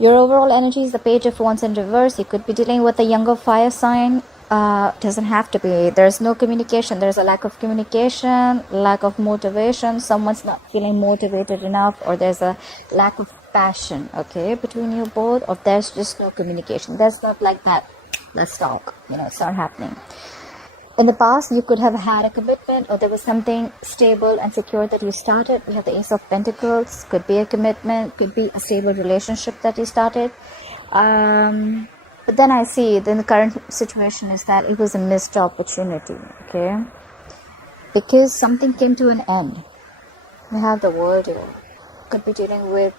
Your overall energy is the Page of Wands in reverse. You could be dealing with a younger fire sign. Doesn't have to be. There's no communication. There's a lack of communication, lack of motivation. Someone's not feeling motivated enough, or there's a lack of passion, okay, between you both, or there's just no communication. There's not like that, let's talk, it's not happening. In the past, you could have had a commitment, or there was something stable and secure that you started. We have the Ace of Pentacles. Could be a commitment, could be a stable relationship that you started. But then I see then the current situation is that it was a missed opportunity, okay? Because something came to an end. We have the World here. Could be dealing with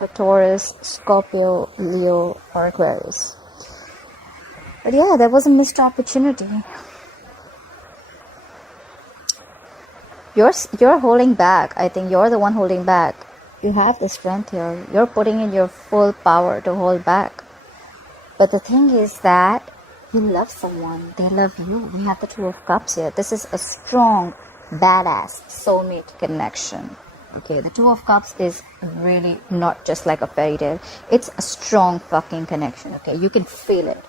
a Taurus, Scorpio, Leo, or Aquarius. But yeah, there was a missed opportunity. You're holding back. I think you're the one holding back. You have the strength here. You're putting in your full power to hold back. But the thing is that you love someone. They love you. We have the Two of Cups here. This is a strong, badass soulmate connection. Okay, the Two of Cups is really not just like a fairy tale. It's a strong fucking connection. Okay, you can feel it.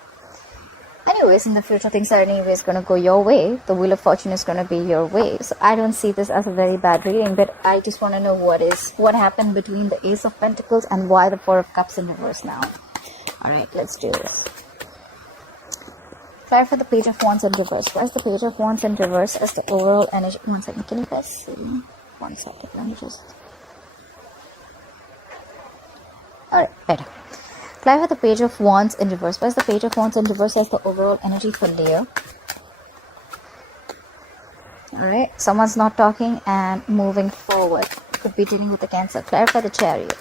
Anyways, in the future, things are anyways going to go your way. The Wheel of Fortune is going to be your way. So I don't see this as a very bad reading, but I just want to know what happened between the Ace of Pentacles and why the Four of Cups in reverse now. Alright, let's do this. Try for the Page of Wands in reverse. Why is the Page of Wands in reverse as the overall energy? 1 second, can you guys see? 1 second, let me just... Alright, better. Apply for the Page of Wands in reverse. Why is the Page of Wands in reverse as the overall energy for Leo? Alright, someone's not talking and moving forward. Could be dealing with the Cancer. Clarify the Chariot.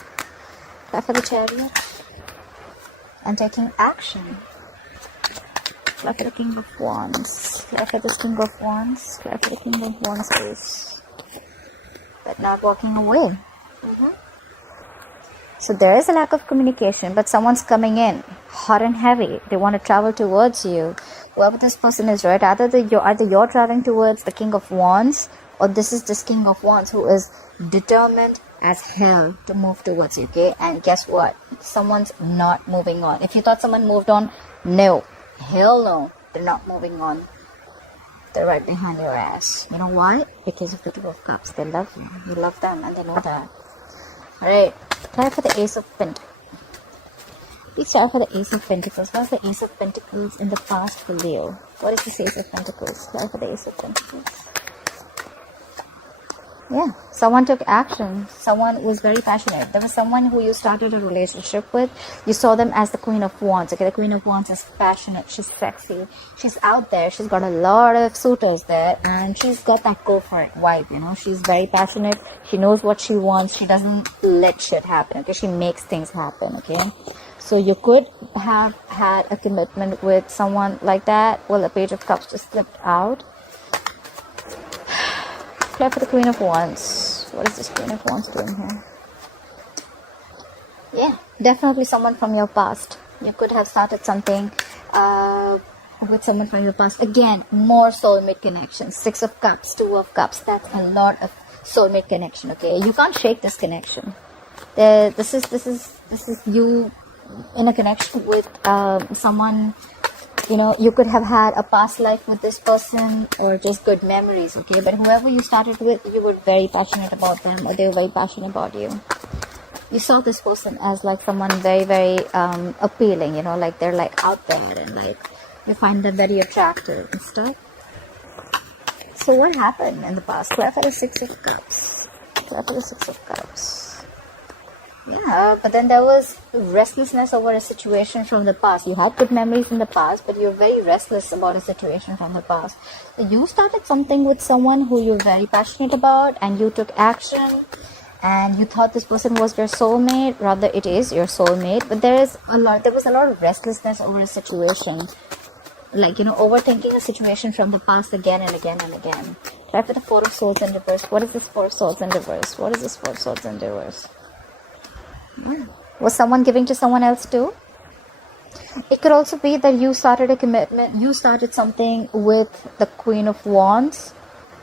Clarify the Chariot. And taking action. Clarify the King of Wands. Clarify the King of Wands. Clarify the King of Wands is but not walking away. So there is a lack of communication, but someone's coming in hot and heavy. They want to travel towards you. Whoever this person is, right? Either you're traveling towards the King of Wands, or this is this King of Wands who is determined as hell to move towards you, okay? And guess what? Someone's not moving on. If you thought someone moved on, no. Hell no. They're not moving on. They're right behind your ass. You know why? Because of the Two of Cups. They love you. You love them, and they know that. Alright. Try for the Ace of Pentacles. Please try for the Ace of Pentacles. What's the Ace of Pentacles in the past for Leo? What is this Ace of Pentacles? Try for the Ace of Pentacles. Yeah, someone took action. Someone was very passionate. There was someone who you started a relationship with. You saw them as the Queen of Wands. Okay, the Queen of Wands is passionate. She's sexy. She's out there. She's got a lot of suitors there. And she's got that go for it vibe, She's very passionate. She knows what she wants. She doesn't let shit happen. Okay, she makes things happen. Okay. So you could have had a commitment with someone like that. Well, the Page of Cups just slipped out. Play for the Queen of Wands. What is this Queen of Wands doing here? Yeah, definitely someone from your past. You could have started something with someone from your past. Again, more soulmate connections. 6 of Cups, 2 of Cups. That's a lot of soulmate connection. Okay, you can't shake this connection. This is you in a connection with someone. You could have had a past life with this person or just good memories, okay? But whoever you started with, you were very passionate about them, or they were very passionate about you. You saw this person as like someone very, very appealing, like they're like out there and like you find them very attractive and stuff. So what happened in the past? Clarify the 6 of Cups. Clarify the 6 of Cups. Yeah, but then there was restlessness over a situation from the past. You had good memories in the past, but you're very restless about a situation from the past. So you started something with someone who you're very passionate about, and you took action, and you thought this person was your soulmate. Rather, it is your soulmate, but there was a lot of restlessness over a situation. Like, overthinking a situation from the past again and again and again. Try for the 4 of Swords in reverse. What is this 4 of Swords in reverse? What is this 4 of Swords in reverse? Was someone giving to someone else too? It could also be that you started a commitment. You started something with the Queen of Wands,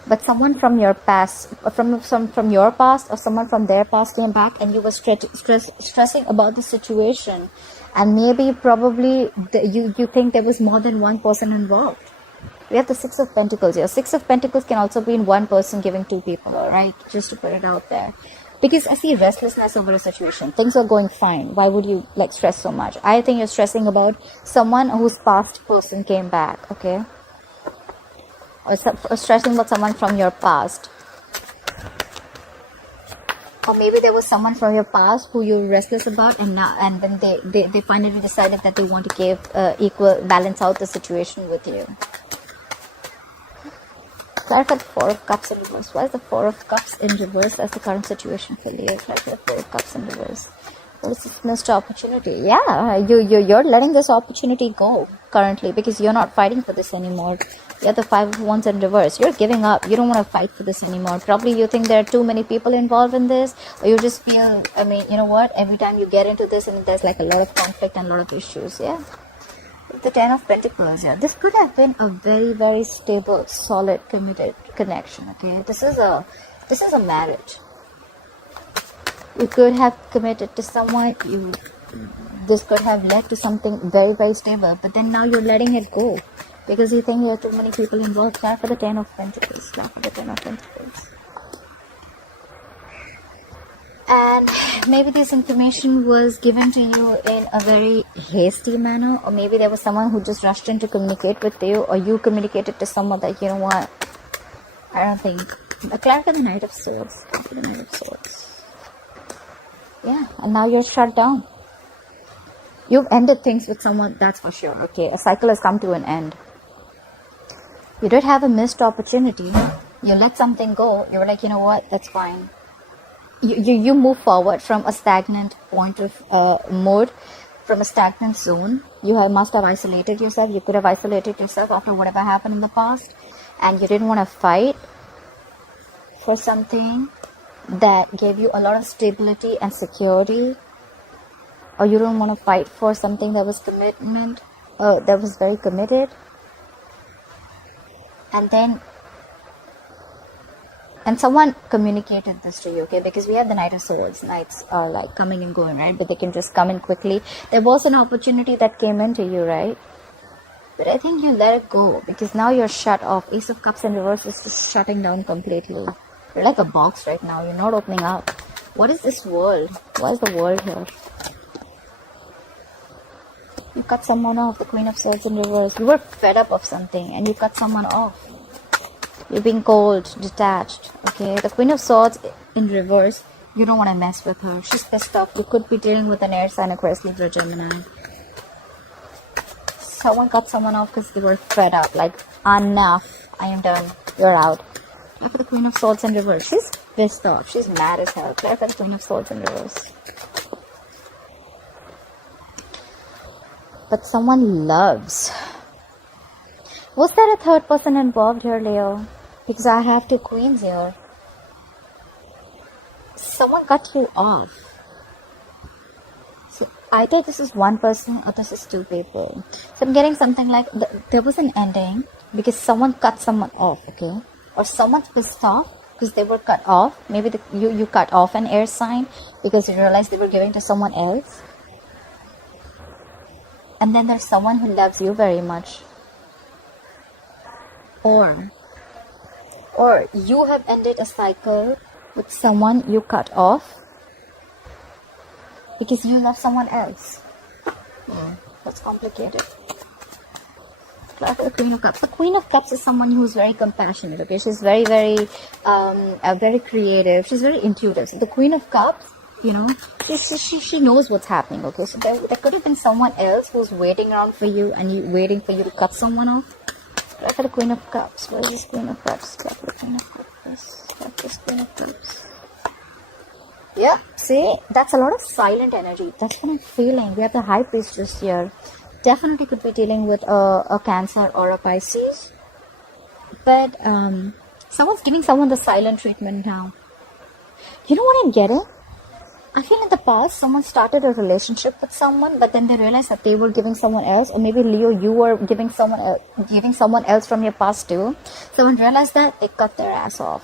But someone from your past, from your past, or someone from their past came back, and you were stressing about the situation, and maybe probably you think there was more than one person involved. We have the Six of Pentacles here. Six of Pentacles can also be in one person giving two people, all right? Just to put it out there. Because I see restlessness over a situation. Things are going fine. Why would you like stress so much? I think you're stressing about someone whose past person came back, okay? Or stressing about someone from your past. Or maybe there was someone from your past who you're restless about, and then they finally decided that they want to give balance out the situation with you. Clarify the Four of Cups in reverse. Why is the Four of Cups in reverse as the current situation for Leo? Clarify the Four of Cups in reverse. What is this missed opportunity? Yeah, you're letting this opportunity go currently because you're not fighting for this anymore. You have the Five of Wands in reverse. You're giving up. You don't want to fight for this anymore. Probably you think there are too many people involved in this, or you just feel, I mean, you know what? Every time you get into this, and there's like a lot of conflict and a lot of issues. Yeah. The Ten of Pentacles, yeah. This could have been a very, very stable, solid, committed connection, okay? This is a marriage. You could have committed to someone, this could have led to something very, very stable, but then now you're letting it go because you think there are too many people involved. Clap for the Ten of Pentacles. Clap for the Ten of Pentacles. And maybe this information was given to you in a very hasty manner, or maybe there was someone who just rushed in to communicate with you, or you communicated to someone that, you know what, I don't think. Clarify the Knight of Swords. Clarify the Knight of Swords. Yeah, and now you're shut down. You've ended things with someone, that's for sure. Okay, a cycle has come to an end. You did have a missed opportunity. You let something go. You were like, you know what, that's fine. You move forward from a stagnant point of mode, from a stagnant zone. You must have isolated yourself. You could have isolated yourself after whatever happened in the past, and you didn't want to fight for something that gave you a lot of stability and security, or you don't want to fight for something that was commitment, that was very committed, and someone communicated this to you, okay? Because we have the Knight of Swords. Knights are like coming and going, right? But they can just come in quickly. There was an opportunity that came into you, right? But I think you let it go because now you're shut off. Ace of Cups in reverse is just shutting down completely. You're like a box right now. You're not opening up. What is this world? Why is the world here? You cut someone off. The Queen of Swords in reverse. You were fed up of something and you cut someone off. You're being cold, detached, okay? The Queen of Swords in reverse, you don't want to mess with her. She's pissed off. You could be dealing with an air sign, Aquarius, Libra, Gemini. Someone cut someone off because they were fed up. Like, enough. I am done. You're out. Clap for the Queen of Swords in reverse. She's pissed off. She's mad as hell. Clap for the Queen of Swords in reverse. But someone loves. Was there a third person involved here, Leo? Because I have two queens here. Someone cut you off. So either this is one person or this is two people. So I'm getting something like there was an ending because someone cut someone off, okay? Or someone's pissed off because they were cut off. Maybe you cut off an air sign because you realized they were giving to someone else. And then there's someone who loves you very much. Or you have ended a cycle with someone you cut off because you love someone else. That's complicated. The Queen of Cups. The Queen of Cups is someone who's very compassionate, okay? She's very, very, very creative. She's very intuitive. So the Queen of Cups, you know, she knows what's happening, okay? So there could have been someone else who's waiting around for you and waiting for you to cut someone off. Clap for the Queen of Cups. Where is this Queen of Cups? Clap for the Queen of Cups. Clap for this Queen of Cups. Yeah, see, that's a lot of silent energy. That's what I'm feeling. We have the High Priestess here. Definitely could be dealing with a Cancer or a Pisces. But someone's giving someone the silent treatment now. You know what I'm getting? I feel in the past, someone started a relationship with someone, but then they realized that they were giving someone else, or maybe Leo, you were giving someone else from your past too. Someone realized that, they cut their ass off.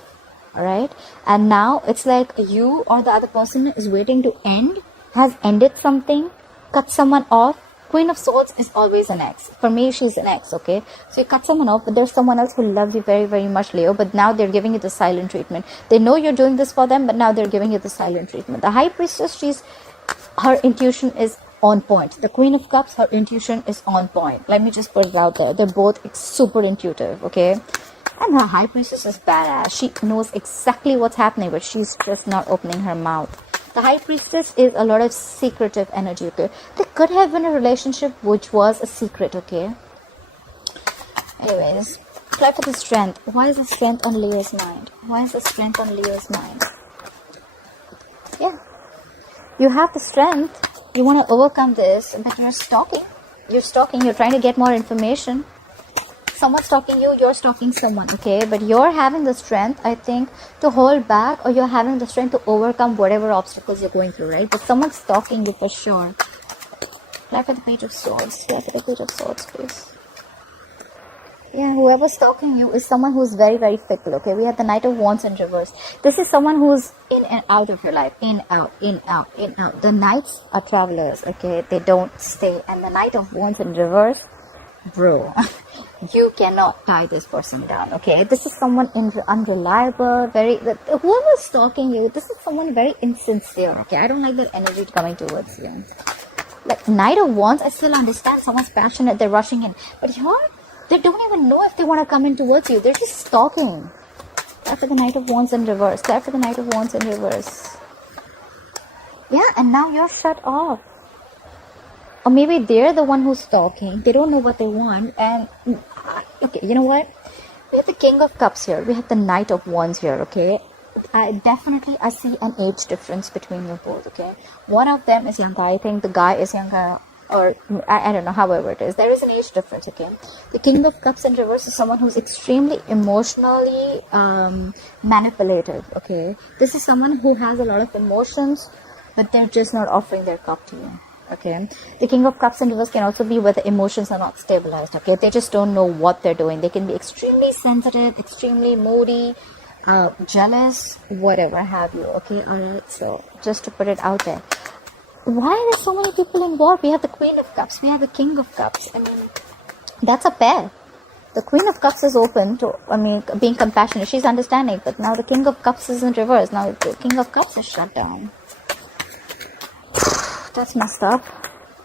All right, and now it's like you or the other person is waiting to end, has ended something, cut someone off. Queen of Swords is always an ex. For me, she's an ex, okay? So you cut someone off, but there's someone else who loves you very, very much, Leo, but now they're giving you the silent treatment. They know you're doing this for them, but now they're giving you the silent treatment. The High Priestess, her intuition is on point. The Queen of Cups, her intuition is on point. Let me just put it out there. They're both super intuitive, okay? And the High Priestess is badass. She knows exactly what's happening, but she's just not opening her mouth. The High Priestess is a lot of secretive energy, okay? There could have been a relationship which was a secret, okay? Anyways, apply for the Strength. Why is the Strength on Leo's mind? Why is the Strength on Leo's mind? Yeah. You have the Strength. You want to overcome this, but you're stalking. You're stalking. You're trying to get more information. Someone's stalking you, you're stalking someone, okay? But you're having the strength, I think, to hold back, or you're having the strength to overcome whatever obstacles you're going through, right? But someone's stalking you for sure. Apply for the Page of Swords. Yeah, for the Page of Swords, please. Yeah, whoever's stalking you is someone who's very, very fickle, okay? We have the Knight of Wands in reverse. This is someone who's in and out of your life. In, out, in, out, in, out. The Knights are travelers, okay? They don't stay. And the Knight of Wands in reverse, bro, you cannot tie this person down, okay? This is someone unreliable, whoever's stalking you, this is someone very insincere, okay? I don't like that energy coming towards you. Like Knight of Wands, I still understand someone's passionate, they're rushing in, but they don't even know if they want to come in towards you. They're just stalking. After the Knight of Wands in reverse, after the Knight of Wands in reverse. Yeah, and now you're shut off. Or maybe they're the one who's stalking. They don't know what they want. And, okay, you know what? We have the King of Cups here. We have the Knight of Wands here, okay? I see an age difference between you both, okay? One of them is younger. I think the guy is younger. Or, I don't know, however it is. There is an age difference, okay? The King of Cups in reverse is someone who's extremely emotionally manipulative, okay? This is someone who has a lot of emotions, but they're just not offering their cup to you. Okay, the King of Cups in reverse can also be where the emotions are not stabilized. Okay, they just don't know what they're doing. They can be extremely sensitive, extremely moody, jealous, whatever have you. Okay, alright, so just to put it out there, why are there so many people involved? We have the Queen of Cups, we have the King of Cups. I mean, that's a pair. The Queen of Cups is open to, being compassionate. She's understanding, but now the King of Cups is in reverse. Now the King of Cups is shut down. That's messed up.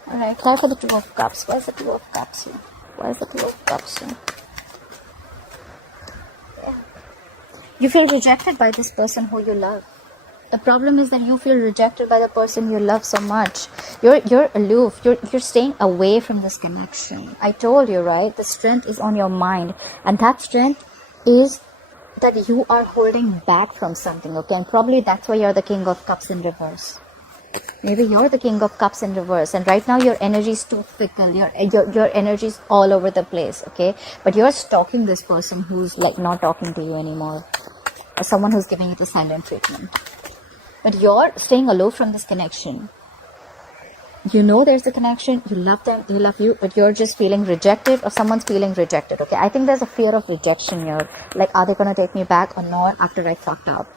Alright, try for the Two of Cups. Where's the Two of Cups here? Where's the Two of Cups here? Yeah. You feel rejected by this person who you love. The problem is that you feel rejected by the person you love so much. You're aloof. You're staying away from this connection. I told you, right? The strength is on your mind. And that strength is that you are holding back from something, okay? And probably that's why you're the King of Cups in reverse. Maybe you're the King of Cups in reverse, and right now your energy is too fickle. Your energy is all over the place, okay? But you're stalking this person who's like not talking to you anymore, or someone who's giving you the silent treatment. But you're staying aloof from this connection. You know there's a connection, you love them, they love you, but you're just feeling rejected, or someone's feeling rejected, okay? I think there's a fear of rejection here. Like, are they gonna take me back or not after I fucked up?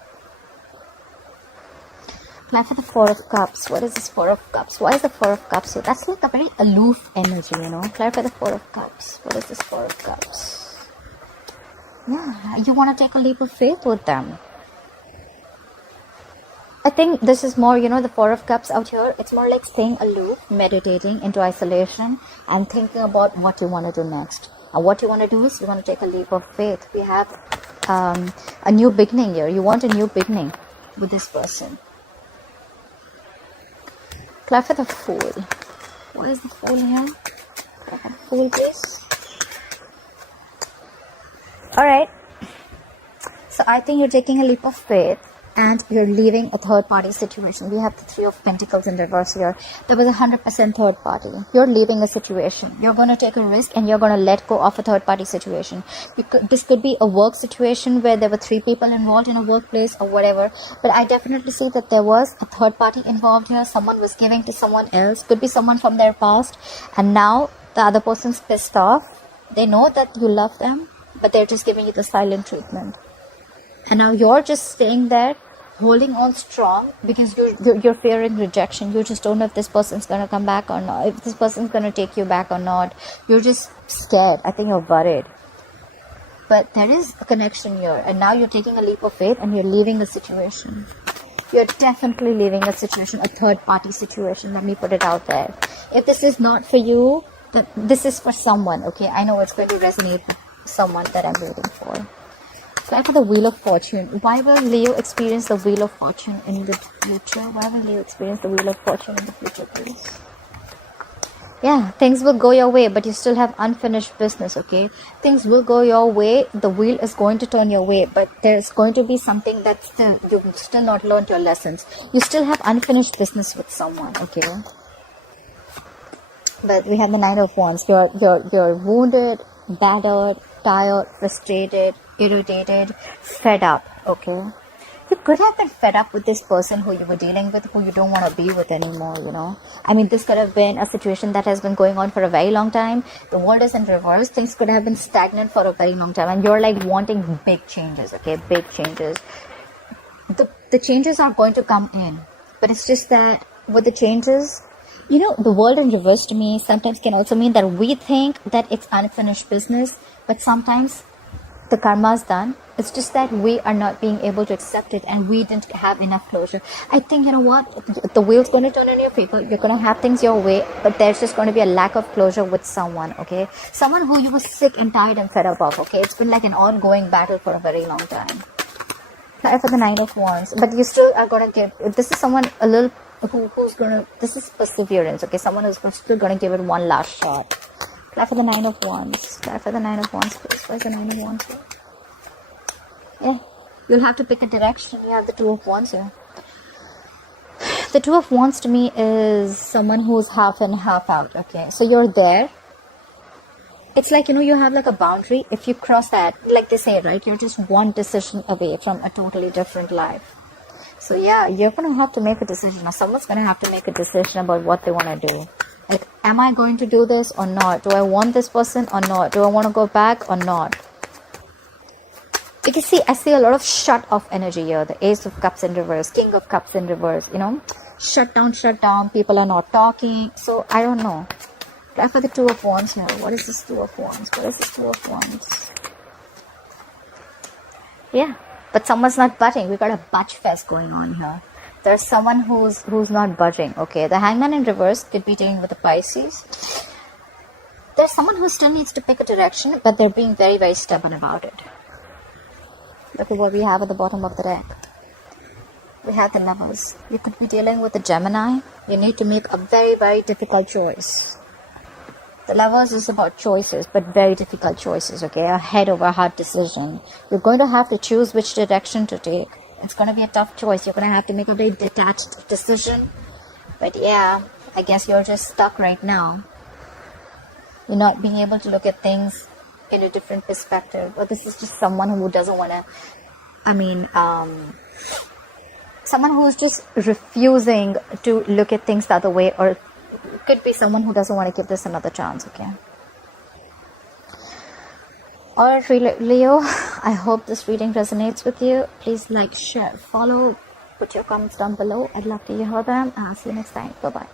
Apply for the Four of Cups. What is this Four of Cups? Why is the Four of Cups here? That's like a very aloof energy, you know. Apply for the Four of Cups. What is this Four of Cups? Yeah, you want to take a leap of faith with them. I think this is more, you know, the Four of Cups out here. It's more like staying aloof, meditating into isolation, and thinking about what you want to do next. And what you want to do is you want to take a leap of faith. We have a new beginning here. You want a new beginning with this person. Apply for the Fool. What is the Fool here? Apply for the Fool, please. Alright. So I think you're taking a leap of faith. and you're leaving a third party situation. We have the Three of Pentacles in reverse here. There was 100% third party. You're leaving a situation. You're going to take a risk and you're going to let go of a third party situation. This could be a work situation where there were 3 people involved in a workplace or whatever. But I definitely see that there was a third party involved here. Someone was giving to someone else. Could be someone from their past. And now the other person's pissed off. They know that you love them, but they're just giving you the silent treatment. And now you're just staying there, holding on strong, because you're fearing rejection. You just don't know if this person's going to come back or not, if this person's going to take you back or not. You're just scared. I think you're worried. But there is a connection here, and now you're taking a leap of faith and you're leaving a situation. You're definitely leaving a situation, a third party situation. Let me put it out there. If this is not for you, then this is for someone, okay? I know it's going to resonate with someone that I'm waiting for. Try for the Wheel of Fortune. Why will Leo experience the Wheel of Fortune in the future? Why will Leo experience the Wheel of Fortune in the future, please? Yeah, things will go your way, but you still have unfinished business, okay? Things will go your way. The wheel is going to turn your way, but there's going to be something that you've still not learned your lessons. You still have unfinished business with someone, okay? But we have the Nine of Wands. You're wounded, battered, tired, frustrated, irritated, fed up, okay? You could have been fed up with this person who you were dealing with, who you don't want to be with anymore, you know? I mean, this could have been a situation that has been going on for a very long time. The world is in reverse. Things could have been stagnant for a very long time. And you're like wanting big changes, okay? Big changes. The changes are going to come in. But it's just that with the changes, you know, the world in reverse to me sometimes can also mean that we think that it's unfinished business, but sometimes the karma is done. It's just that we are not being able to accept it and we didn't have enough closure. I think, you know what, the wheel's going to turn in your favor. You're going to have things your way, but there's just going to be a lack of closure with someone, okay? Someone who you were sick and tired and fed up of, okay? It's been like an ongoing battle for a very long time. Try for the Nine of Wands, but you still are going to give, this is someone a little who's going to, this is perseverance, okay? Someone who's still going to give it one last shot. Try for the Nine of Wands. Try for the Nine of Wands, please. Where's the Nine of Wands here? Yeah, you'll have to pick a direction. You have the Two of Wands here. The Two of Wands to me is someone who's half in, half out, okay? So you're there. It's like, you know, you have like a boundary. If you cross that, like they say, right? You're just one decision away from a totally different life. So yeah, you're going to have to make a decision, or someone's going to have to make a decision about what they want to do. Like, am I going to do this or not? Do I want this person or not? Do I want to go back or not? Because see, I see a lot of shut off energy here. The Ace of Cups in reverse, King of Cups in reverse, you know. Shut down, people are not talking. So, I don't know. Try for the Two of Wands here. What is this Two of Wands? What is this Two of Wands? Yeah. But someone's not budging. We got a budge fest going on here. There's someone who's not budging. Okay, the Hangman in reverse could be dealing with the Pisces. There's someone who still needs to pick a direction, but they're being very, very stubborn about it. Look at what we have at the bottom of the deck. We have the Lovers. You could be dealing with a Gemini. You need to make a very, very difficult choice. The Lovers is about choices, but very difficult choices, okay? A head over heart decision. You're going to have to choose which direction to take. It's going to be a tough choice. You're going to have to make a very detached decision. But yeah, I guess you're just stuck right now. You're not being able to look at things in a different perspective. Or this is just someone who doesn't want to, someone who's just refusing to look at things the other way, or could be someone who doesn't want to give this another chance, okay? Alright, Leo, I hope this reading resonates with you. Please like, share, follow, put your comments down below. I'd love to hear them. See you next time. Bye-bye.